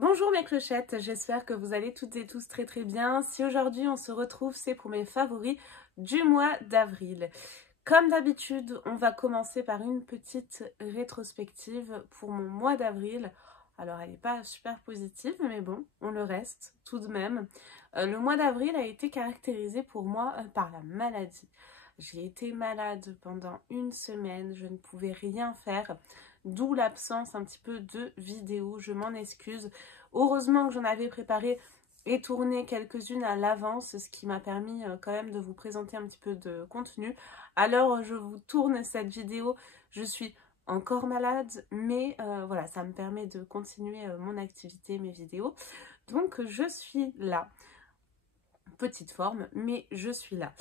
Bonjour mes clochettes, j'espère que vous allez toutes et tous très très bien. Si aujourd'hui on se retrouve, c'est pour mes favoris du mois d'avril. Comme d'habitude, on va commencer par une petite rétrospective pour mon mois d'avril. Alors elle n'est pas super positive, mais bon, on le reste tout de même. Le mois d'avril a été caractérisé pour moi par la maladie. J'ai été malade pendant une semaine, je ne pouvais rien faire. D'où l'absence un petit peu de vidéos, je m'en excuse. Heureusement que j'en avais préparé et tourné quelques-unes à l'avance, ce qui m'a permis quand même de vous présenter un petit peu de contenu. Alors je vous tourne cette vidéo, je suis encore malade, mais voilà, ça me permet de continuer mon activité, mes vidéos. Donc je suis là, petite forme, mais je suis là.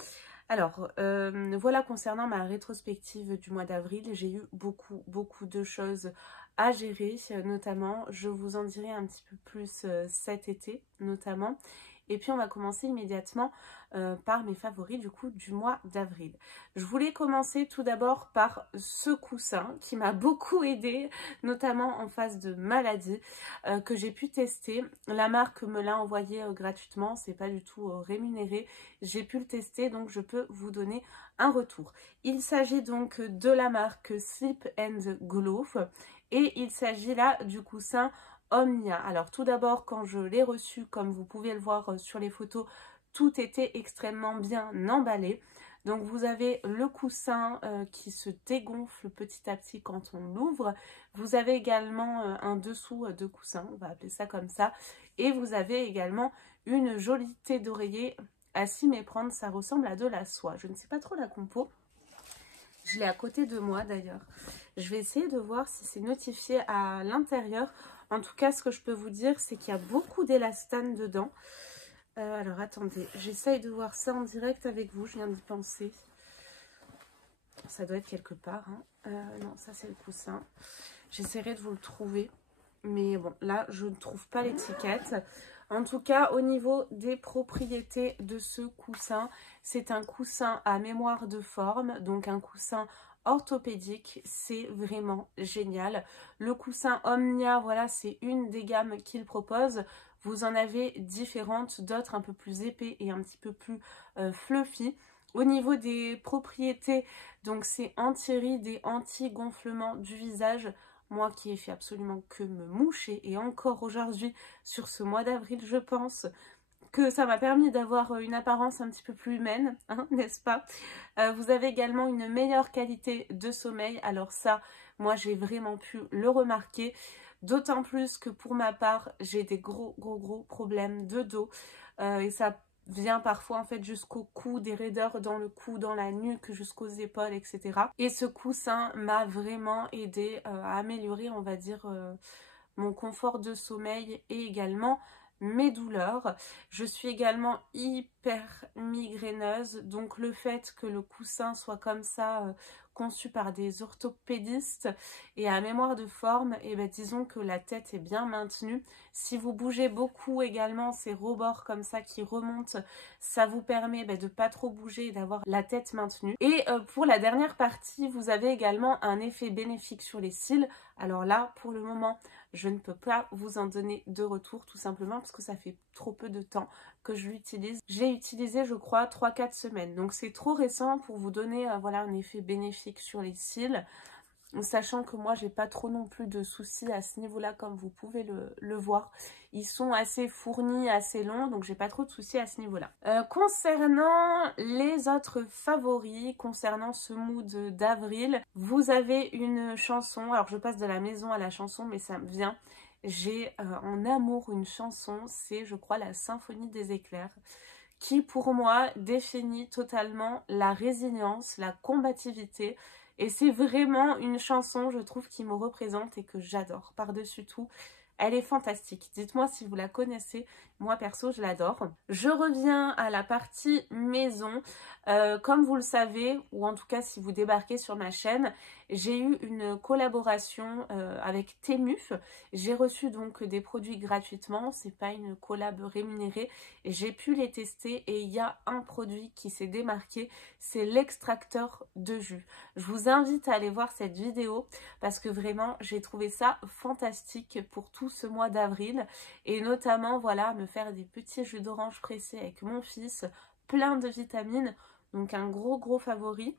Alors, voilà concernant ma rétrospective du mois d'avril, j'ai eu beaucoup de choses à gérer, notamment, je vous en dirai un petit peu plus cet été, notamment. Et puis on va commencer immédiatement par mes favoris du coup du mois d'avril. Je voulais commencer tout d'abord par ce coussin qui m'a beaucoup aidé, notamment en phase de maladie, que j'ai pu tester. La marque me l'a envoyé gratuitement, c'est pas du tout rémunéré. J'ai pu le tester, donc je peux vous donner un retour. Il s'agit donc de la marque Sleep and Glow et il s'agit là du coussin Omnia. Alors tout d'abord, quand je l'ai reçu, comme vous pouvez le voir sur les photos, tout était extrêmement bien emballé. Donc vous avez le coussin qui se dégonfle petit à petit quand on l'ouvre. Vous avez également un dessous de coussin, on va appeler ça comme ça. Et vous avez également une jolie tête d'oreiller. À s'y méprendre, ça ressemble à de la soie. Je ne sais pas trop la compo. Je l'ai à côté de moi d'ailleurs. Je vais essayer de voir si c'est notifié à l'intérieur. En tout cas, ce que je peux vous dire, c'est qu'il y a beaucoup d'élastane dedans. Alors, attendez. J'essaye de voir ça en direct avec vous. Je viens d'y penser. Ça doit être quelque part. Non, ça, c'est le coussin. J'essaierai de vous le trouver. Mais bon, là, je ne trouve pas l'étiquette. En tout cas, au niveau des propriétés de ce coussin, c'est un coussin à mémoire de forme, donc un coussin orthopédique, c'est vraiment génial. Le coussin Omnia, voilà, c'est une des gammes qu'il propose. Vous en avez différentes, d'autres un peu plus épais et un petit peu plus fluffy. Au niveau des propriétés, donc c'est anti-rides et anti-gonflement du visage. Moi qui ai fait absolument que me moucher, et encore aujourd'hui, sur ce mois d'avril, je pense que ça m'a permis d'avoir une apparence un petit peu plus humaine, hein, n'est-ce pas? Vous avez également une meilleure qualité de sommeil. Alors ça, moi j'ai vraiment pu le remarquer. D'autant plus que pour ma part, j'ai des gros problèmes de dos. Et ça vient parfois en fait jusqu'au cou, des raideurs dans le cou, dans la nuque, jusqu'aux épaules, etc. Et ce coussin m'a vraiment aidé à améliorer, on va dire, mon confort de sommeil et également mes douleurs. Je suis également hyper migraineuse, donc le fait que le coussin soit comme ça, conçu par des orthopédistes et à mémoire de forme, et ben disons que la tête est bien maintenue. Si vous bougez beaucoup également, ces rebords comme ça qui remontent, ça vous permet de pas trop bouger et d'avoir la tête maintenue. Et pour la dernière partie, vous avez également un effet bénéfique sur les cils. Alors là, pour le moment, je ne peux pas vous en donner de retour, tout simplement parce que ça fait trop peu de temps que je l'utilise. J'ai utilisé, je crois, 3-4 semaines. Donc c'est trop récent pour vous donner voilà, un effet bénéfique sur les cils. Sachant que moi, j'ai pas trop non plus de soucis à ce niveau-là, comme vous pouvez le voir. Ils sont assez fournis, assez longs, donc j'ai pas trop de soucis à ce niveau-là. Concernant les autres favoris, concernant ce mood d'avril, vous avez une chanson. Alors, je passe de la maison à la chanson, mais ça me vient. J'ai en amour une chanson, c'est, je crois, la Symphonie des éclairs, qui pour moi définit totalement la résilience, la combativité. Et c'est vraiment une chanson, je trouve, qui me représente et que j'adore par-dessus tout. Elle est fantastique. Dites-moi si vous la connaissez. Moi, perso, je l'adore. Je reviens à la partie maison. Comme vous le savez, ou en tout cas si vous débarquez sur ma chaîne, j'ai eu une collaboration avec Temu. J'ai reçu donc des produits gratuitement, c'est pas une collab rémunérée. J'ai pu les tester et il y a un produit qui s'est démarqué, c'est l'extracteur de jus. Je vous invite à aller voir cette vidéo parce que vraiment j'ai trouvé ça fantastique pour tout ce mois d'avril et notamment voilà me faire des petits jus d'orange pressés avec mon fils, plein de vitamines, donc un gros favori.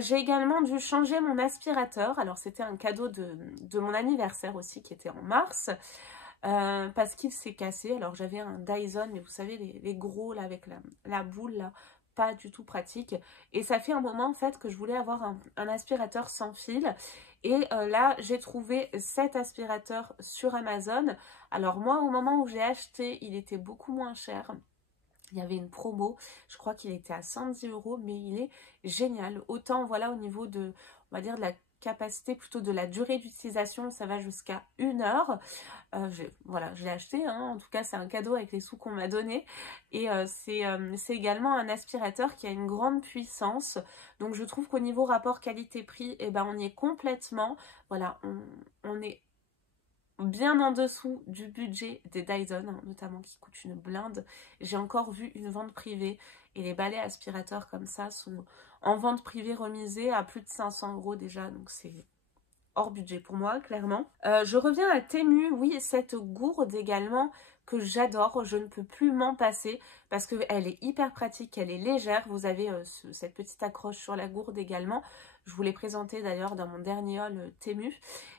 J'ai également dû changer mon aspirateur, alors c'était un cadeau de mon anniversaire aussi qui était en mars, parce qu'il s'est cassé. Alors j'avais un Dyson, mais vous savez les gros là avec la boule là, pas du tout pratique. Et ça fait un moment en fait que je voulais avoir un aspirateur sans fil. Et là j'ai trouvé cet aspirateur sur Amazon. Alors moi au moment où j'ai acheté il était beaucoup moins cher. Il y avait une promo, je crois qu'il était à 110 €, mais il est génial. Autant, voilà, au niveau de, on va dire, de la capacité, plutôt de la durée d'utilisation, ça va jusqu'à 1 heure. Voilà, je l'ai acheté, hein. En tout cas, c'est un cadeau avec les sous qu'on m'a donné. Et c'est également un aspirateur qui a une grande puissance. Donc, je trouve qu'au niveau rapport qualité-prix, eh ben, on y est complètement. Voilà, on est bien en dessous du budget des Dyson, hein, notamment qui coûtent une blinde. J'ai encore vu une vente privée et les balais aspirateurs comme ça sont en vente privée remisée à plus de 500 € déjà, donc c'est hors budget pour moi, clairement. Je reviens à Temu, oui, cette gourde également que j'adore, je ne peux plus m'en passer parce qu'elle est hyper pratique, elle est légère. Vous avez cette petite accroche sur la gourde également. Je vous l'ai présentée d'ailleurs dans mon dernier haul Temu.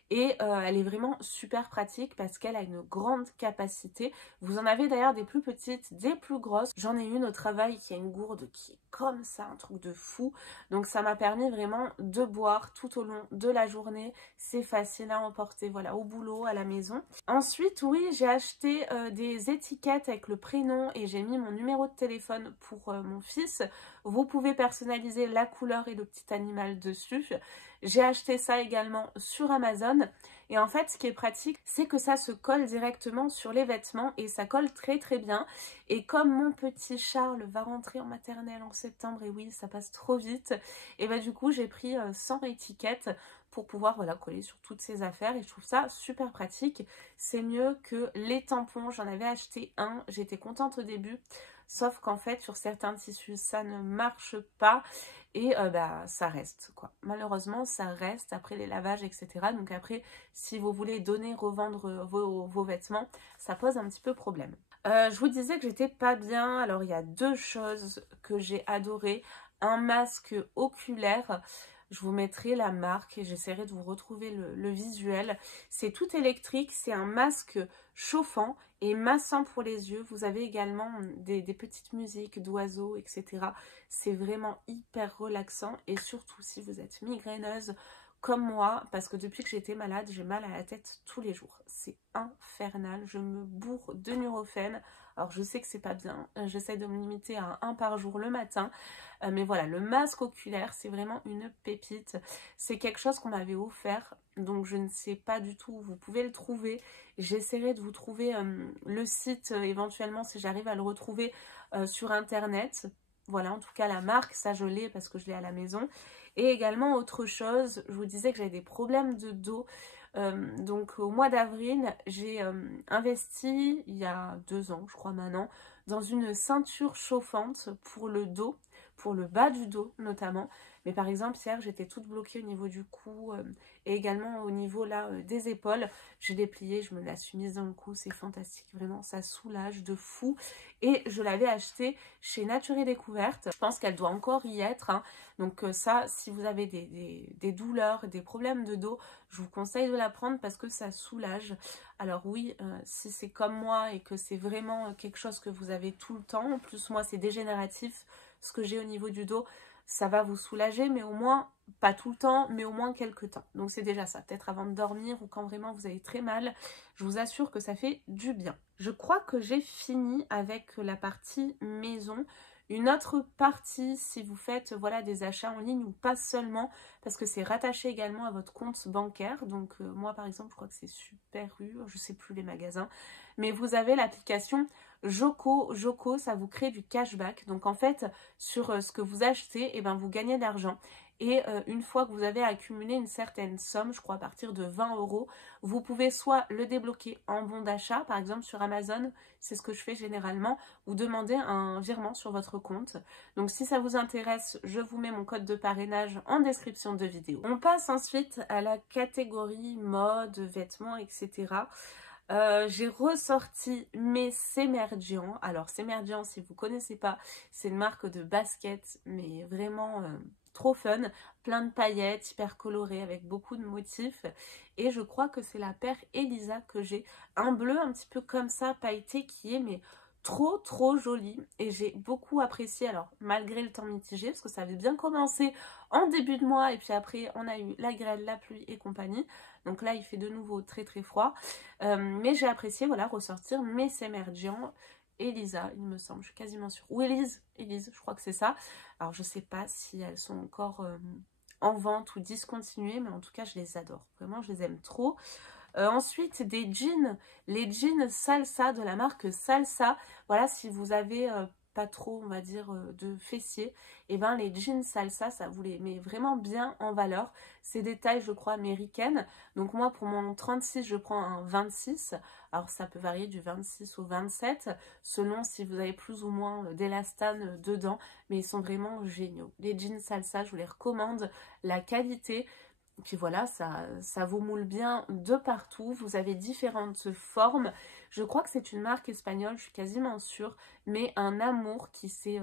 Et elle est vraiment super pratique parce qu'elle a une grande capacité. Vous en avez d'ailleurs des plus petites, des plus grosses. J'en ai une au travail qui a une gourde qui est comme ça, un truc de fou. Donc ça m'a permis vraiment de boire tout au long de la journée. C'est facile à emporter, voilà, au boulot, à la maison. Ensuite, oui, j'ai acheté des étiquettes avec le prénom et j'ai mis mon numéro de téléphone pour mon fils. Vous pouvez personnaliser la couleur et le petit animal dessus. J'ai acheté ça également sur Amazon et en fait ce qui est pratique c'est que ça se colle directement sur les vêtements et ça colle très bien. Et comme mon petit Charles va rentrer en maternelle en septembre, et oui ça passe trop vite, et bah du coup j'ai pris 100 étiquettes pour pouvoir voilà coller sur toutes ces affaires et je trouve ça super pratique. C'est mieux que les tampons, j'en avais acheté un, j'étais contente au début. Sauf qu'en fait, sur certains tissus, ça ne marche pas et bah, ça reste, quoi. Malheureusement, ça reste après les lavages, etc. Donc après, si vous voulez donner, revendre vos vêtements, ça pose un petit peu problème. Je vous disais que j'étais pas bien. Alors, il y a deux choses que j'ai adorées. Un masque oculaire. Je vous mettrai la marque et j'essaierai de vous retrouver le visuel. C'est tout électrique, c'est un masque chauffant et massant pour les yeux. Vous avez également des petites musiques d'oiseaux, etc. C'est vraiment hyper relaxant et surtout si vous êtes migraineuse comme moi, parce que depuis que j'étais malade, j'ai mal à la tête tous les jours. C'est infernal, je me bourre de Nurofen. Alors je sais que c'est pas bien, j'essaie de me limiter à un par jour le matin. Mais voilà, le masque oculaire, c'est vraiment une pépite. C'est quelque chose qu'on m'avait offert, donc je ne sais pas du tout où vous pouvez le trouver. J'essaierai de vous trouver le site éventuellement si j'arrive à le retrouver sur internet. Voilà, en tout cas la marque, ça je l'ai parce que je l'ai à la maison. Et également autre chose, je vous disais que j'avais des problèmes de dos. Donc au mois d'avril, j'ai investi, il y a 2 ans je crois maintenant, dans une ceinture chauffante pour le dos, pour le bas du dos notamment. Mais par exemple hier j'étais toute bloquée au niveau du cou et également au niveau là des épaules. Je l'ai pliée, je me la suis mise dans le cou, c'est fantastique, vraiment ça soulage de fou. Et je l'avais acheté chez Nature et Découverte, je pense qu'elle doit encore y être, hein. Donc ça, si vous avez des douleurs, des problèmes de dos, je vous conseille de la prendre parce que ça soulage. Alors oui, si c'est comme moi et que c'est vraiment quelque chose que vous avez tout le temps, en plus moi c'est dégénératif, ce que j'ai au niveau du dos, ça va vous soulager, mais au moins, pas tout le temps, mais au moins quelques temps. Donc c'est déjà ça, peut-être avant de dormir ou quand vraiment vous avez très mal, je vous assure que ça fait du bien. Je crois que j'ai fini avec la partie maison. Une autre partie, si vous faites voilà, des achats en ligne ou pas seulement, parce que c'est rattaché également à votre compte bancaire. Donc moi par exemple, je crois que c'est Super U, je sais plus les magasins. Mais vous avez l'application Joko. Joko, ça vous crée du cashback. Donc en fait, sur ce que vous achetez, eh ben, vous gagnez de l'argent. Et une fois que vous avez accumulé une certaine somme, je crois à partir de 20 €, vous pouvez soit le débloquer en bon d'achat, par exemple sur Amazon, c'est ce que je fais généralement, ou demander un virement sur votre compte. Donc si ça vous intéresse, je vous mets mon code de parrainage en description de vidéo. On passe ensuite à la catégorie mode, vêtements, etc. J'ai ressorti mes Semerjian. Alors Semerjian, si vous ne connaissez pas, c'est une marque de basket, mais vraiment trop fun, plein de paillettes, hyper colorées, avec beaucoup de motifs. Et je crois que c'est la paire Elisa que j'ai, un bleu un petit peu comme ça, pailleté, qui est mais trop joli. Et j'ai beaucoup apprécié, alors malgré le temps mitigé, parce que ça avait bien commencé en début de mois, et puis après on a eu la grêle, la pluie et compagnie. Donc là il fait de nouveau très froid. Mais j'ai apprécié, voilà, ressortir mes Semerjian. Elisa, il me semble, je suis quasiment sûre. Ou Elise, je crois que c'est ça. Alors je sais pas si elles sont encore en vente ou discontinuées, mais en tout cas je les adore. Vraiment, je les aime trop. Ensuite, des jeans, les jeans Salsa de la marque Salsa. Voilà, si vous avez pas trop, on va dire, de fessiers, et ben les jeans Salsa, ça vous les met vraiment bien en valeur. C'est des tailles, je crois, américaines. Donc moi, pour mon 36, je prends un 26. Alors ça peut varier du 26 au 27, selon si vous avez plus ou moins d'élastane dedans. Mais ils sont vraiment géniaux. Les jeans Salsa, je vous les recommande. La qualité... Puis voilà, ça vous moule bien de partout. Vous avez différentes formes. Je crois que c'est une marque espagnole, je suis quasiment sûre. Mais un amour qui s'est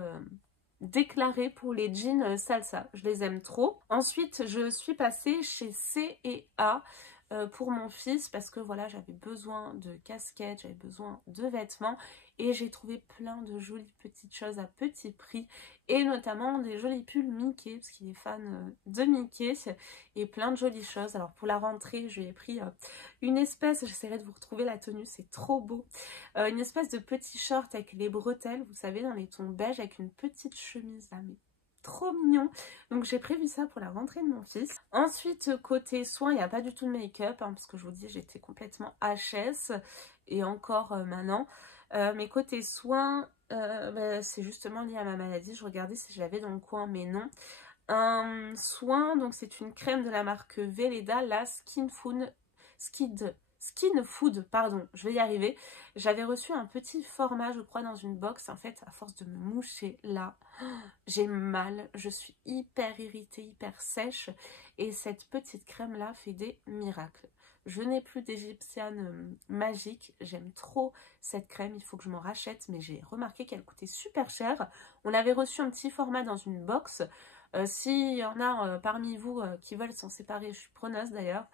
déclaré pour les jeans Salsa. Je les aime trop. Ensuite, je suis passée chez C&A pour mon fils parce que voilà, j'avais besoin de casquettes, j'avais besoin de vêtements. Et j'ai trouvé plein de jolies petites choses à petit prix. Et notamment des jolis pulls Mickey, parce qu'il est fan de Mickey. Et plein de jolies choses. Alors pour la rentrée, je lui ai pris une espèce, j'essaierai de vous retrouver la tenue, c'est trop beau. Une espèce de petit short avec les bretelles, vous savez, dans les tons beige, avec une petite chemise là, mais trop mignon. Donc j'ai prévu ça pour la rentrée de mon fils. Ensuite, côté soins, il n'y a pas du tout de make-up, hein, parce que je vous dis, j'étais complètement HS, et encore maintenant. Mais côté soins, bah, c'est justement lié à ma maladie. Je regardais si je l'avais dans le coin, mais non. Un soin, donc c'est une crème de la marque Veleda, la Skin Food, pardon, je vais y arriver. J'avais reçu un petit format, je crois, dans une box. En fait, à force de me moucher là, j'ai mal, je suis hyper irritée, hyper sèche. Et cette petite crème là fait des miracles. Je n'ai plus d'égyptienne magique, j'aime trop cette crème, il faut que je m'en rachète, mais j'ai remarqué qu'elle coûtait super cher. On avait reçu un petit format dans une box. S'il y en a parmi vous qui veulent s'en séparer, je suis preneuse d'ailleurs.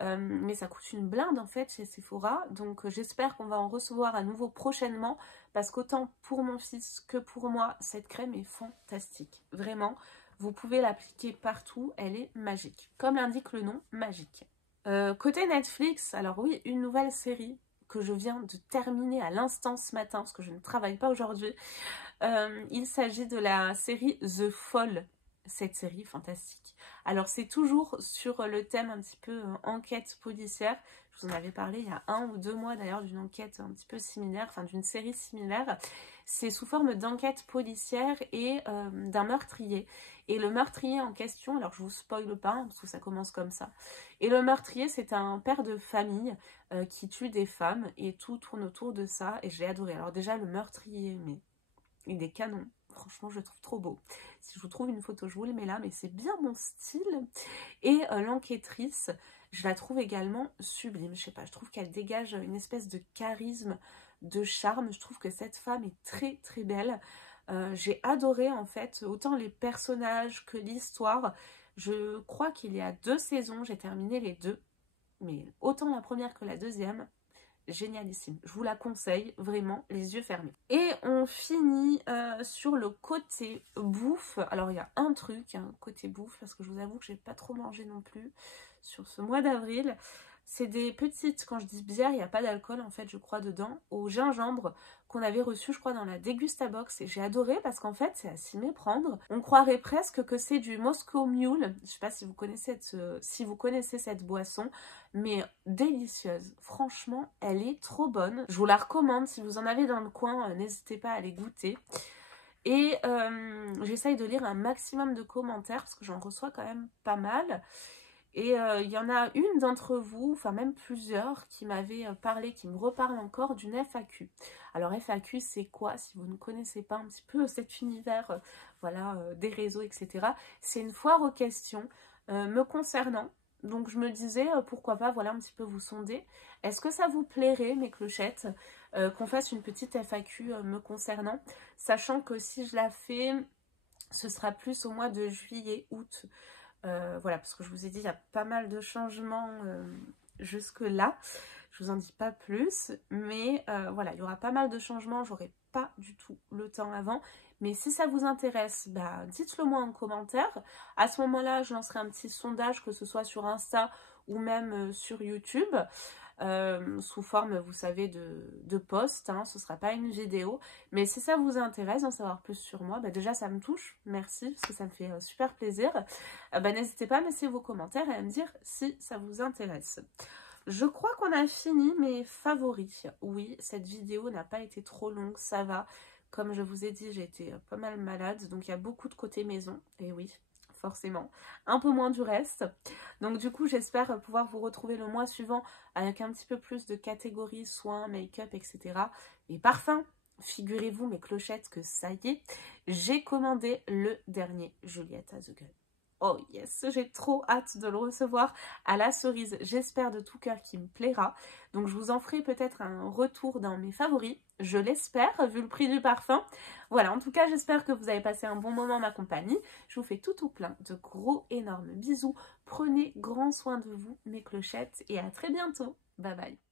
Mais ça coûte une blinde en fait chez Sephora. Donc j'espère qu'on va en recevoir à nouveau prochainement. Parce qu'autant pour mon fils que pour moi, cette crème est fantastique. Vraiment, vous pouvez l'appliquer partout, elle est magique. Comme l'indique le nom, magique. Côté Netflix, alors oui, une nouvelle série que je viens de terminer à l'instant ce matin, parce que je ne travaille pas aujourd'hui. Il s'agit de la série The Fall. Cette série fantastique. Alors c'est toujours sur le thème un petit peu enquête policière. Je vous en avais parlé il y a 1 ou 2 mois d'ailleurs d'une enquête un petit peu similaire, enfin d'une série similaire. C'est sous forme d'enquête policière et d'un meurtrier. Et le meurtrier en question, alors je vous spoile pas hein, parce que ça commence comme ça. Et le meurtrier c'est un père de famille qui tue des femmes et tout tourne autour de ça et j'ai adoré. Alors déjà le meurtrier, mais il est canon. Franchement, je le trouve trop beau. Si je vous trouve une photo, je vous le mets là, mais c'est bien mon style. Et l'enquêtrice, je la trouve également sublime. Je sais pas, je trouve qu'elle dégage une espèce de charisme, de charme. Je trouve que cette femme est très belle. J'ai adoré en fait autant les personnages que l'histoire. Je crois qu'il y a 2 saisons, j'ai terminé les 2. Mais autant la première que la deuxième. Génialissime, je vous la conseille vraiment les yeux fermés. Et on finit sur le côté bouffe. Alors il y a un truc hein, côté bouffe parce que je vous avoue que j'ai pas trop mangé non plus sur ce mois d'avril. C'est des petites, quand je dis bière, il n'y a pas d'alcool en fait je crois dedans, au gingembre qu'on avait reçu je crois dans la Dégustabox et j'ai adoré parce qu'en fait c'est à s'y méprendre. On croirait presque que c'est du Moscow Mule, je sais pas si vous connaissez cette boisson, mais délicieuse. Franchement, elle est trop bonne. Je vous la recommande si vous en avez dans le coin, n'hésitez pas à les goûter. Et j'essaye de lire un maximum de commentaires parce que j'en reçois quand même pas mal. Et il y en a une d'entre vous, enfin même plusieurs, qui m'avaient parlé, qui me reparlent encore d'une FAQ. Alors FAQ, c'est quoi? Si vous ne connaissez pas un petit peu cet univers, voilà, des réseaux, etc. C'est une foire aux questions me concernant. Donc je me disais, pourquoi pas, voilà, un petit peu vous sonder. Est-ce que ça vous plairait, mes clochettes, qu'on fasse une petite FAQ me concernant? Sachant que si je la fais, ce sera plus au mois de juillet, août. Voilà, parce que je vous ai dit, il y a pas mal de changements jusque-là. Je vous en dis pas plus, mais voilà, il y aura pas mal de changements. J'aurai pas du tout le temps avant. Mais si ça vous intéresse, bah, dites-le moi en commentaire. À ce moment-là, je lancerai un petit sondage, que ce soit sur Insta ou même sur YouTube. Sous forme, vous savez, de post, hein, ce ne sera pas une vidéo. Mais si ça vous intéresse d'en savoir plus sur moi, bah déjà ça me touche, merci, parce que ça me fait super plaisir. Bah, n'hésitez pas à me laisser vos commentaires et à me dire si ça vous intéresse. Je crois qu'on a fini mes favoris. Oui, cette vidéo n'a pas été trop longue, ça va. Comme je vous ai dit, j'ai été pas mal malade, donc il y a beaucoup de côté maison, et oui, forcément, un peu moins du reste. Donc du coup, j'espère pouvoir vous retrouver le mois suivant avec un petit peu plus de catégories, soins, make-up, etc. Et parfums, figurez-vous mes clochettes que ça y est, j'ai commandé le dernier Julieta The Gun. Oh yes, j'ai trop hâte de le recevoir à la cerise. J'espère de tout cœur qu'il me plaira. Donc je vous en ferai peut-être un retour dans mes favoris. Je l'espère, vu le prix du parfum. Voilà, en tout cas, j'espère que vous avez passé un bon moment en ma compagnie. Je vous fais tout plein de gros, énormes bisous. Prenez grand soin de vous, mes clochettes, et à très bientôt. Bye bye.